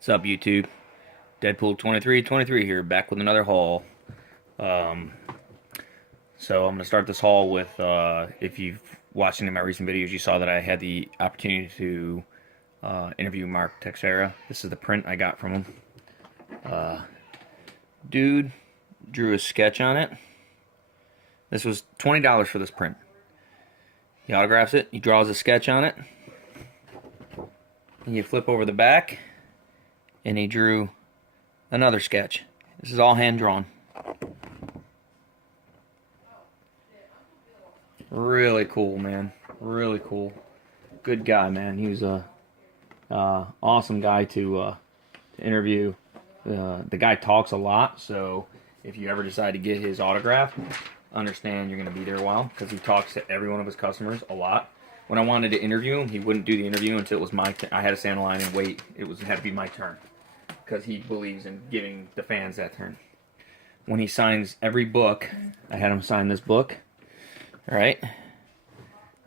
What's up, YouTube? Deadpool 2323 here, back with another haul. Um, so I'm going to start this haul with, if you've watched any of my recent videos, you saw that I had the opportunity to interview Mark Texeira. This is the print I got from him. Dude drew a sketch on it. This was $20 for this print. He autographs it, he draws a sketch on it, and you flip over the back, and he drew another sketch. This is all hand drawn. Really cool, man. Really cool. Good guy, man. He was a awesome guy to interview. The guy talks a lot, so if you ever decide to get his autograph, understand you're going to be there a while, because he talks to every one of his customers a lot. When I wanted to interview him, he wouldn't do the interview until it was my turn. I had to stand in line and wait. It had to be my turn, because he believes in giving the fans that turn. When he signs every book, I had him sign this book. All right.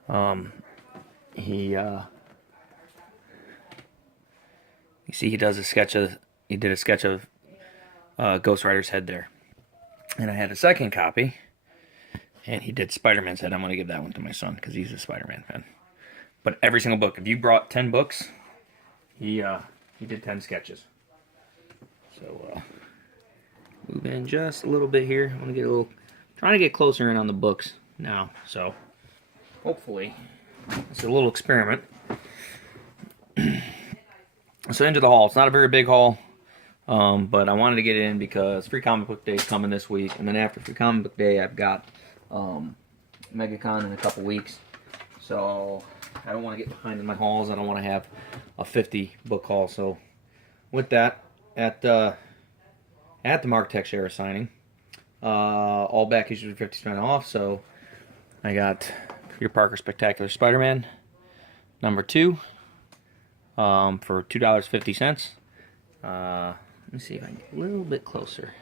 You see, he does a sketch of. He did a sketch of Ghost Rider's head there, and I had a second copy, and he did Spider-Man's head. I'm gonna give that one to my son because he's a Spider-Man fan. But every single book, if you brought 10 books, he did 10 sketches. So move in just a little bit here. I want to get trying to get closer in on the books now. So hopefully it's a little experiment. So into the haul. It's not a very big haul, but I wanted to get it in because Free Comic Book Day is coming this week, and then after Free Comic Book Day, I've got MegaCon in a couple weeks. So I don't want to get behind in my hauls. I don't want to have a 50 book haul. So with that, at the Mark Texeira signing, all back issues are 50% off. So I got Peter Parker Spectacular Spider-Man #2 for $2.50. Let me see if I can get a little bit closer.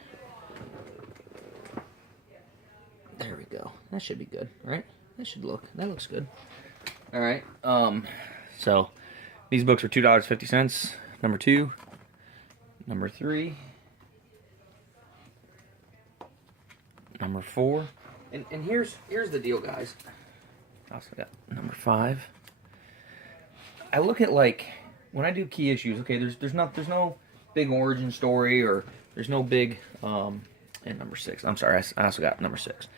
There we go. That should be good, right? That looks good. All right. So these books were $2.50. #2, #3, #4, and here's the deal, guys. I also got #5. I look at, like, when I do key issues. Okay, there's no big origin story, or there's no big and #6. I'm sorry, I also got #6.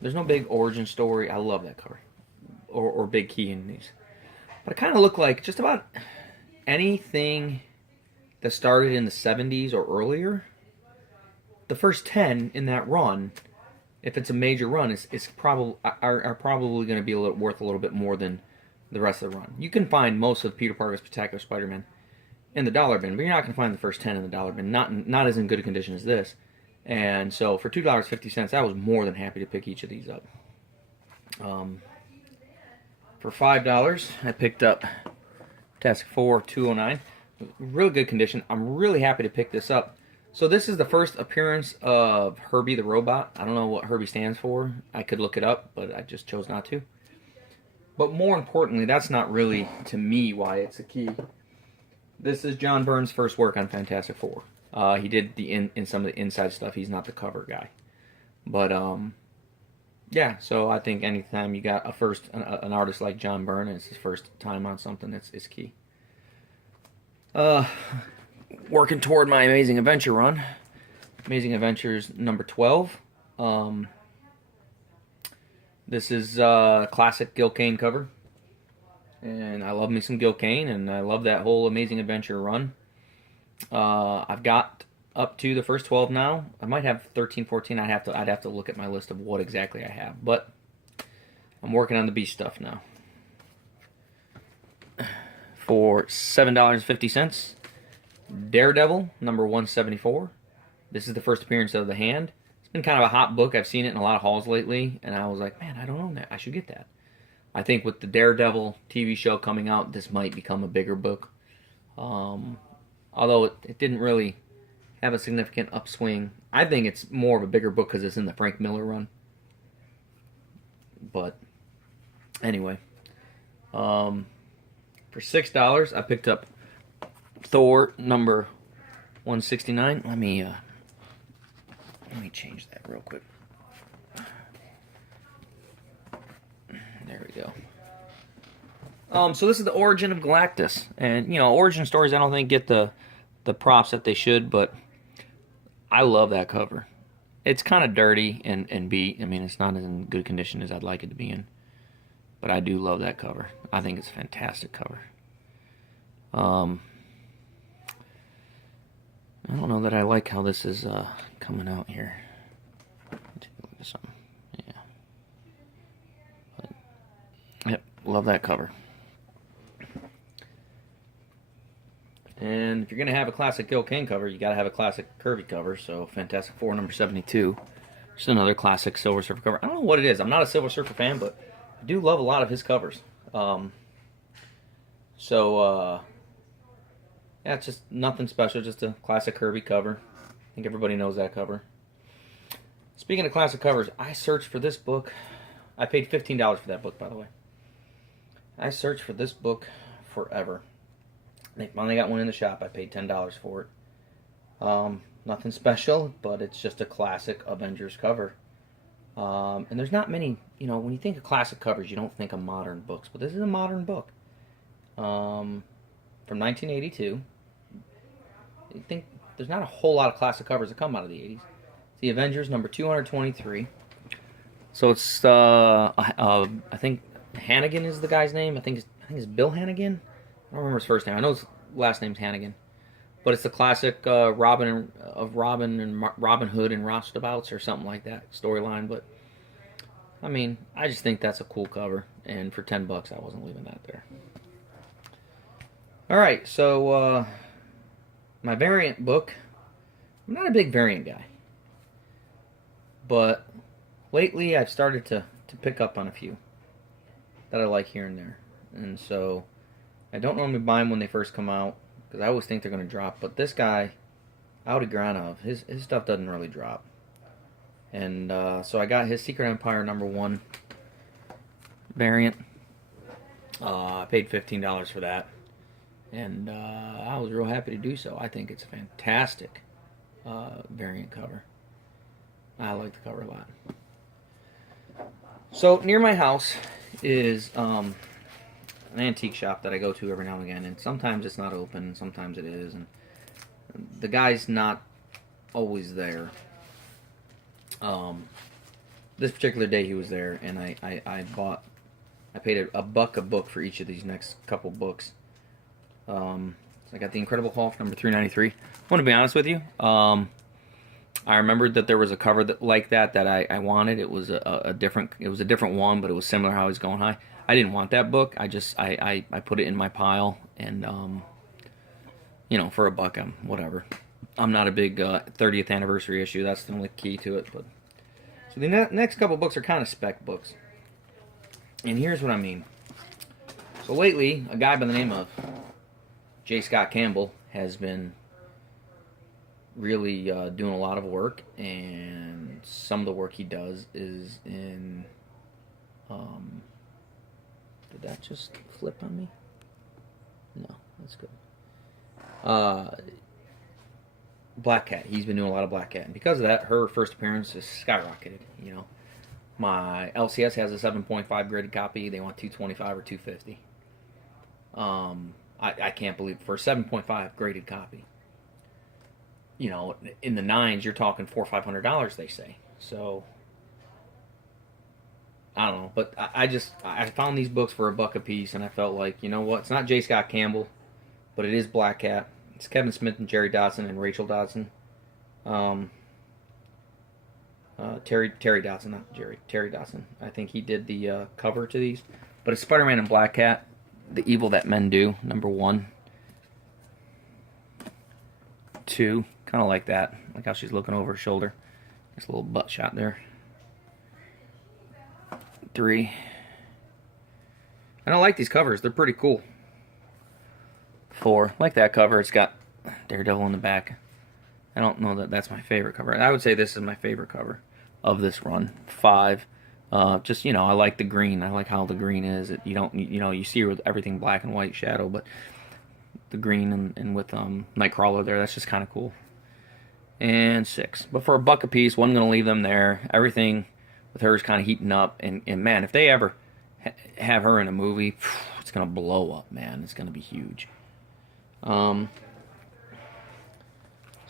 There's no big origin story. I love that cover, or big key in these. But I kind of look like just about anything that started in the 70s or earlier. The first 10 in that run, if it's a major run, are probably going to be worth a little bit more than the rest of the run. You can find most of Peter Parker's Spectacular Spider-Man in the dollar bin, but you're not going to find the first 10 in the dollar bin. Not as in good a condition as this. And so for $2.50, I was more than happy to pick each of these up. For $5, I picked up Fantastic Four 209. Real good condition. I'm really happy to pick this up. So this is the first appearance of Herbie the Robot. I don't know what Herbie stands for. I could look it up, but I just chose not to. But more importantly, that's not really, to me, why it's a key. This is John Byrne's first work on Fantastic Four. He did in some of the inside stuff. He's not the cover guy. But, yeah, so I think anytime you got an artist like John Byrne, and it's his first time on something, it's key. Working toward my Amazing Adventure run. Amazing Adventures #12. This is classic Gil Kane cover. And I love me some Gil Kane, and I love that whole Amazing Adventure run. I've got up to the first 12 now. I might have 13, 14. I'd have to look at my list of what exactly I have. But I'm working on the Beast stuff now. For $7.50, Daredevil #174. This is the first appearance of the Hand. It's been kind of a hot book. I've seen it in a lot of hauls lately, and I was like, man, I don't own that. I should get that. I think with the Daredevil TV show coming out, this might become a bigger book. Although it didn't really have a significant upswing. I think it's more of a bigger book because it's in the Frank Miller run. But anyway, for $6, I picked up Thor 169. Let me change that real quick. There we go. So this is the origin of Galactus, and you know, origin stories I don't think get the props that they should, but I love that cover. It's kind of dirty and beat. I mean, it's not in good condition as I'd like it to be in, but I do love that cover. I think it's a fantastic cover. I don't know that I like how this is coming out here. Take a look at something. Yeah. But, yep, love that cover. And if you're going to have a classic Gil Kane cover, you got to have a classic Kirby cover. So Fantastic Four number 72. Just another classic Silver Surfer cover. I don't know what it is. I'm not a Silver Surfer fan, but I do love a lot of his covers. Yeah, it's just nothing special. Just a classic Kirby cover. I think everybody knows that cover. Speaking of classic covers, I searched for this book. I paid $15 for that book, by the way. I searched for this book forever. They finally got one in the shop. I paid $10 for it. Nothing special, but it's just a classic Avengers cover. And there's not many, you know, when you think of classic covers, you don't think of modern books. But this is a modern book. From 1982. You think there's not a whole lot of classic covers that come out of the 80s. It's the Avengers number 223. So it's, I think Hannigan is the guy's name. I think it's Bill Hannigan. I don't remember his first name. I know his last name's Hannigan, but it's the classic Robin Hood and Roustabouts or something like that storyline. But I mean, I just think that's a cool cover, and for $10, I wasn't leaving that there. All right, so my variant book. I'm not a big variant guy, but lately I've started to pick up on a few that I like here and there, and so. I don't normally buy them when they first come out, because I always think they're going to drop. But this guy, Audi Granov, his stuff doesn't really drop. And so I got his Secret Empire number 1 variant. I paid $15 for that. And I was real happy to do so. I think it's a fantastic variant cover. I like the cover a lot. So near my house is... an antique shop that I go to every now and again, and sometimes it's not open, sometimes it is, and the guy's not always there. This particular day he was there, and I paid $1 a book for each of these next couple books. So I got the Incredible Hulk number 393. I want to be honest with you. I remembered that there was a cover like that I wanted. It was a different one, but it was similar how he's going high. I didn't want that book. I put it in my pile, and you know, for $1, whatever. I'm not a big 30th anniversary issue. That's the only key to it. But so the next couple books are kind of spec books, and here's what I mean. So lately, a guy by the name of J. Scott Campbell has been really doing a lot of work, and some of the work he does is in. Did that just flip on me? No, that's good. Black Cat. He's been doing a lot of Black Cat, and because of that, her first appearance has skyrocketed. You know, my LCS has a 7.5 graded copy. They want 225 or 250. I can't believe for a 7.5 graded copy. You know, in the 9s, you're talking $400 or $500. They say so. I don't know, but I found these books for $1 a piece, and I felt like, you know what, it's not J. Scott Campbell, but it is Black Cat. It's Kevin Smith and Jerry Dotson and Rachel Dotson. Terry Dotson, not Jerry. Terry Dotson. I think he did the cover to these. But it's Spider-Man and Black Cat, The Evil That Men Do, number 1. 2, kind of like that. Like how she's looking over her shoulder. There's a little butt shot there. 3. I don't like these covers. They're pretty cool. 4. Like that cover. It's got Daredevil in the back. I don't know that that's my favorite cover. I would say this is my favorite cover of this run. 5. Just, you know, I like the green. I like how the green is. You don't, you know, you see with everything black and white shadow, but the green and with Nightcrawler there. That's just kind of cool. And 6. But for $1 a piece, wasn't going to leave them there. Everything with her is kind of heating up. And man, if they ever have her in a movie, it's going to blow up, man. It's going to be huge. So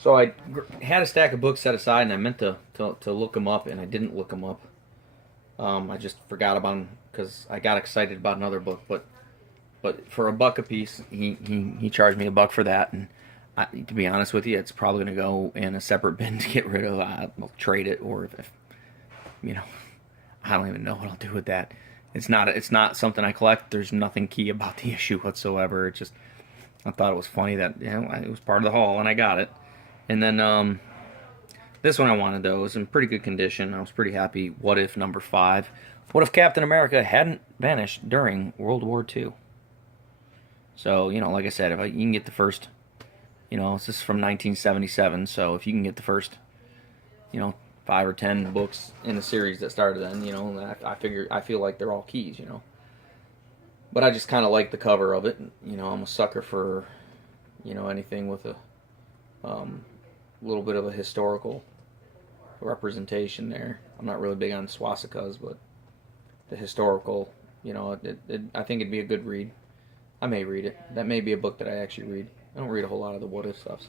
I had a stack of books set aside, and I meant to look them up, and I didn't look them up. I just forgot about them because I got excited about another book. But for $1 a piece, he charged me $1 for that, and to be honest with you, it's probably going to go in a separate bin to get rid of. I'll trade it, or if I don't even know what I'll do with that. It's not something I collect. There's nothing key about the issue whatsoever. It's just I thought it was funny that it was part of the haul, and I got it. And then this one I wanted, though. It was in pretty good condition. I was pretty happy. What if number 5? What if Captain America hadn't vanished during World War II? So, like I said, you can get the first, this is from 1977, so if you can get the first, 5 or 10 books in the series that started then, I feel like they're all keys, But I just kind of like the cover of it. I'm a sucker for, anything with a little bit of a historical representation there. I'm not really big on swastikas, but the historical, I think it'd be a good read. I may read it. That may be a book that I actually read. I don't read a whole lot of the what if stuff.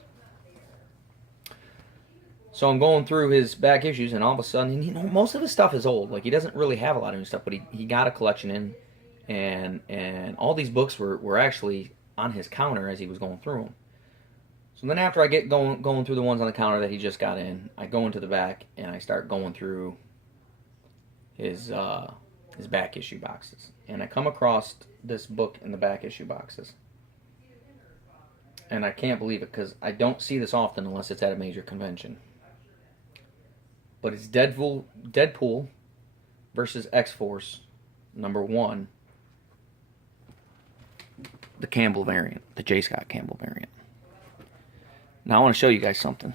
So I'm going through his back issues, and all of a sudden, most of his stuff is old. Like, he doesn't really have a lot of new stuff, but he got a collection in, and all these books were actually on his counter as he was going through them. So then after I get going through the ones on the counter that he just got in, I go into the back, and I start going through his back issue boxes. And I come across this book in the back issue boxes. And I can't believe it, because I don't see this often unless it's at a major convention. But it's Deadpool versus X-Force, number 1. The Campbell variant, the J. Scott Campbell variant. Now I want to show you guys something.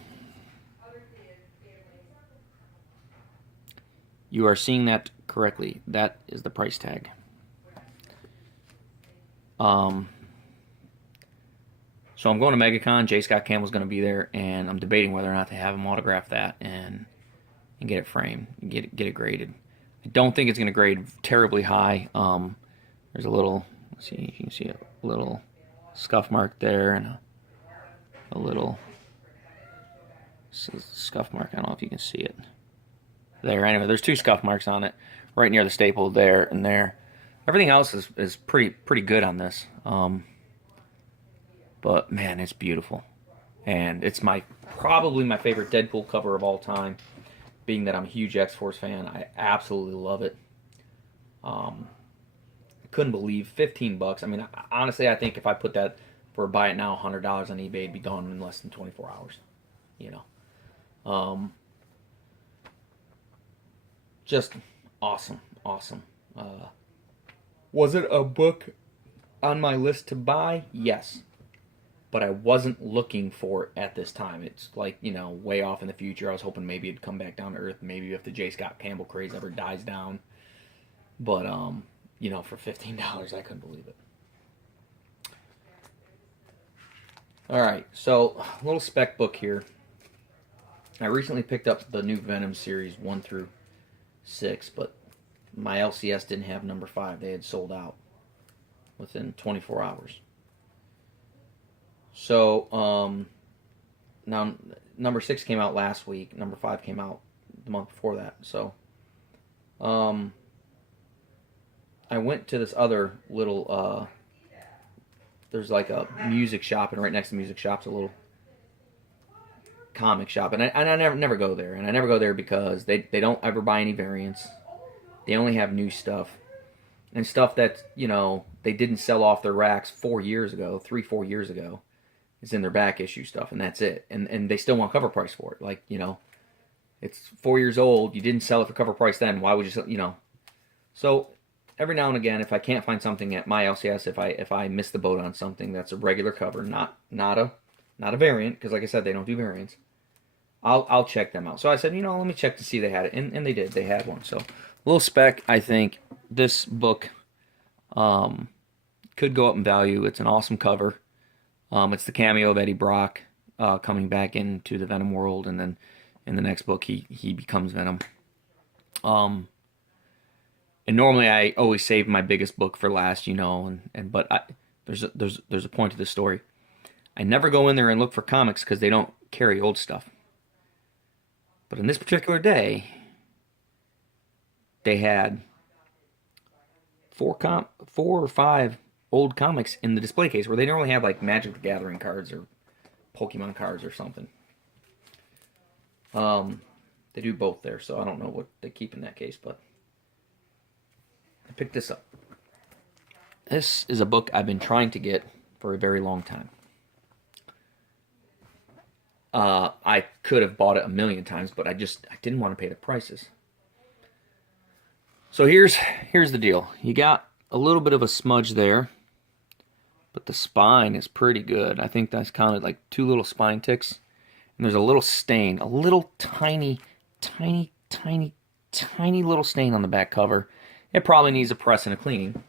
You are seeing that correctly. That is the price tag. So I'm going to MegaCon. J. Scott Campbell's going to be there, and I'm debating whether or not to have him autograph that and get it framed, and get it graded. I don't think it's going to grade terribly high. There's a little, let's see if you can see a little scuff mark there, and a little scuff mark. I don't know if you can see it there. Anyway, there's 2 scuff marks on it, right near the staple there and there. Everything else is pretty good on this. But man, it's beautiful, and it's probably my favorite Deadpool cover of all time. Being that I'm a huge X-Force fan, I absolutely love it. Couldn't believe $15. I mean, honestly, I think if I put that for buy it now $100 on eBay, it'd be gone in less than 24 hours. Just awesome. Was it a book on my list to buy? Yes. But I wasn't looking for it at this time. It's like, way off in the future. I was hoping maybe it'd come back down to earth. Maybe if the J. Scott Campbell craze ever dies down. But, for $15, I couldn't believe it. Alright, so, a little spec book here. I recently picked up the new Venom series 1 through 6, but my LCS didn't have number 5. They had sold out within 24 hours. So, now, number 6 came out last week. Number 5 came out the month before that. So, I went to this other little, there's like a music shop, and right next to the music shop's a little comic shop. And I never go there. And I never go there because they don't ever buy any variants. They only have new stuff. And stuff that, they didn't sell off their racks 4 years ago, 3-4 years ago. It's in their back issue stuff, and that's it. And they still want cover price for it. Like, it's 4 years old. You didn't sell it for cover price then. Why would you sell, So, every now and again, if I can't find something at my LCS, if I miss the boat on something that's a regular cover, not a variant, because like I said, they don't do variants, I'll check them out. So I said, let me check to see if they had it. And they did. They had one. So, little spec, I think this book could go up in value. It's an awesome cover. It's the cameo of Eddie Brock coming back into the Venom world, and then in the next book he becomes Venom. And normally I always save my biggest book for last, you know, but there's a point to this story. I never go in there and look for comics because they don't carry old stuff. But in this particular day, they had 4 or 5 old comics in the display case, where they normally have like Magic the Gathering cards or Pokemon cards or something. They do both there, so I don't know what they keep in that case, but I picked this up. This is a book I've been trying to get for a very long time. I could have bought it a million times, but I didn't want to pay the prices. So here's the deal. You got a little bit of a smudge there, but the spine is pretty good. I think that's counted like 2 little spine ticks. And there's a little stain, a little tiny little stain on the back cover. It probably needs a press and a cleaning.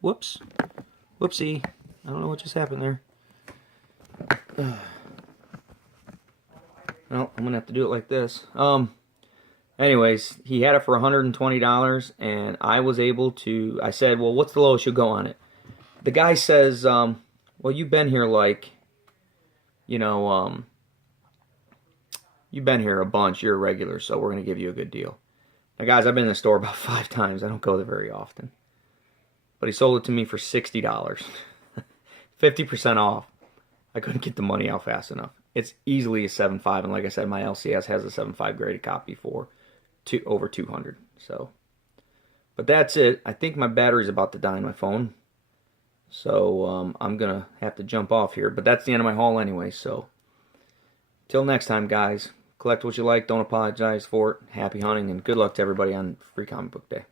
Whoops. Whoopsie. I don't know what just happened there. Well, I'm going to have to do it like this. Anyways, he had it for $120, and I was able to... I said, well, what's the lowest you'll go on it? The guy says, well, you've been here like... You know, you've been here a bunch. You're a regular, so we're going to give you a good deal. Now, guys, I've been in the store about 5 times. I don't go there very often. But he sold it to me for $60. 50% off. I couldn't get the money out fast enough. It's easily a 7.5, and like I said, my LCS has a 7.5 graded copy for over 200. So, but that's it. I think my battery's about to die on my phone. So I'm going to have to jump off here. But that's the end of my haul anyway. So till next time, guys. Collect what you like. Don't apologize for it. Happy hunting, and good luck to everybody on Free Comic Book Day.